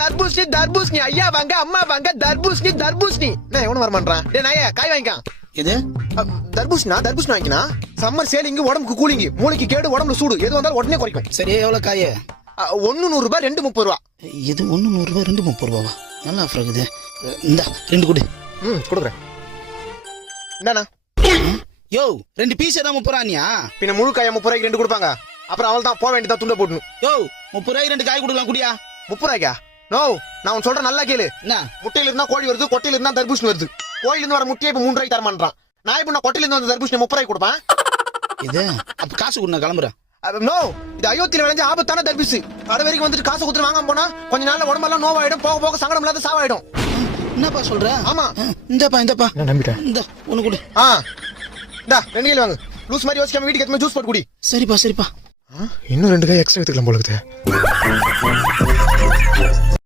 தர்பூசணி தர்பூசணி ஐயா வாங்க அம்மா வாங்க தர்பூசணி தர்பூசணி நான் எவனும் வர மாட்டான் டேய் நாயே காய் வாங்கிக்கான் எது தர்பூசணி வாங்கினா சம்மர் சேலிங் உடம்புக்கு கூலிங் மூளைக்கு கேடு உடம்புல சூடு எது வந்தாலும் உடனே குறைக்கும் சரி எவ்வளவு காய? 1 100 ரூபாய் 2 30 ரூபா இது 1 100 ரூபாய் 2 30 ரூபாவா? நல்லா ஆஃபர் இருக்குது. இந்த 2 கொடு. கொடுக்குறேன். என்னண்ணா யோ 2 பீஸ் தான் 30 ரூபாயா? பின்ன முழு காய 30 ரூபாய்க்கு 2 கொடுப்பாங்க. அப்புறம் அவள் தான் போக வேண்டியதா துண்ட போடணும். யோ 30 ரூபாய்க்கு 2 காய் கொடுக்கலாம் குடியா? 30 ரூபாய்க்கா? நோ நான் உன் சொல்ற நல்லா கேளு. என்ன முட்டையில இருந்தா கோழி வருது, கொட்டையில இருந்தா தர்பூசணி வருது. கோயில இருந்து வர முட்டையை இப்ப 3 ரூபாய்க்கு தர மாட்டான். நான் இப்ப கொட்டையில இருந்து வந்த தர்பூசணி 30 ரூபாய்க்கு கொடுப்பேன். இது அப்ப காசு கொடு, நான் கிளம்புறேன். நோ இது அயோத்தியில விளைஞ்ச ஆபத்தான தர்பூசு. கடை வரைக்கும் வந்துட்டு காசு கொடுத்து வாங்காம போனா கொஞ்ச நாள்ல உடம்பெல்லாம் நோவாயிடும், போக போக சங்கடம் இல்லாத சாவாயிடும். என்னப்பா சொல்ற? ஆமா இந்தப்பா நான் நம்பிட்டேன். இந்த ஒண்ணு கொடு. இந்தா 2 கிலோ வாங்கு. லூஸ் மாதிரி யோசிக்காம வீட்டுக்கு எடுத்து ஜூஸ் போட்டு குடி. சரிப்பா. இன்னும் 2 காய் எக்ஸ்ட்ரா எடுத்துக்கலாம் போல இருக்குது.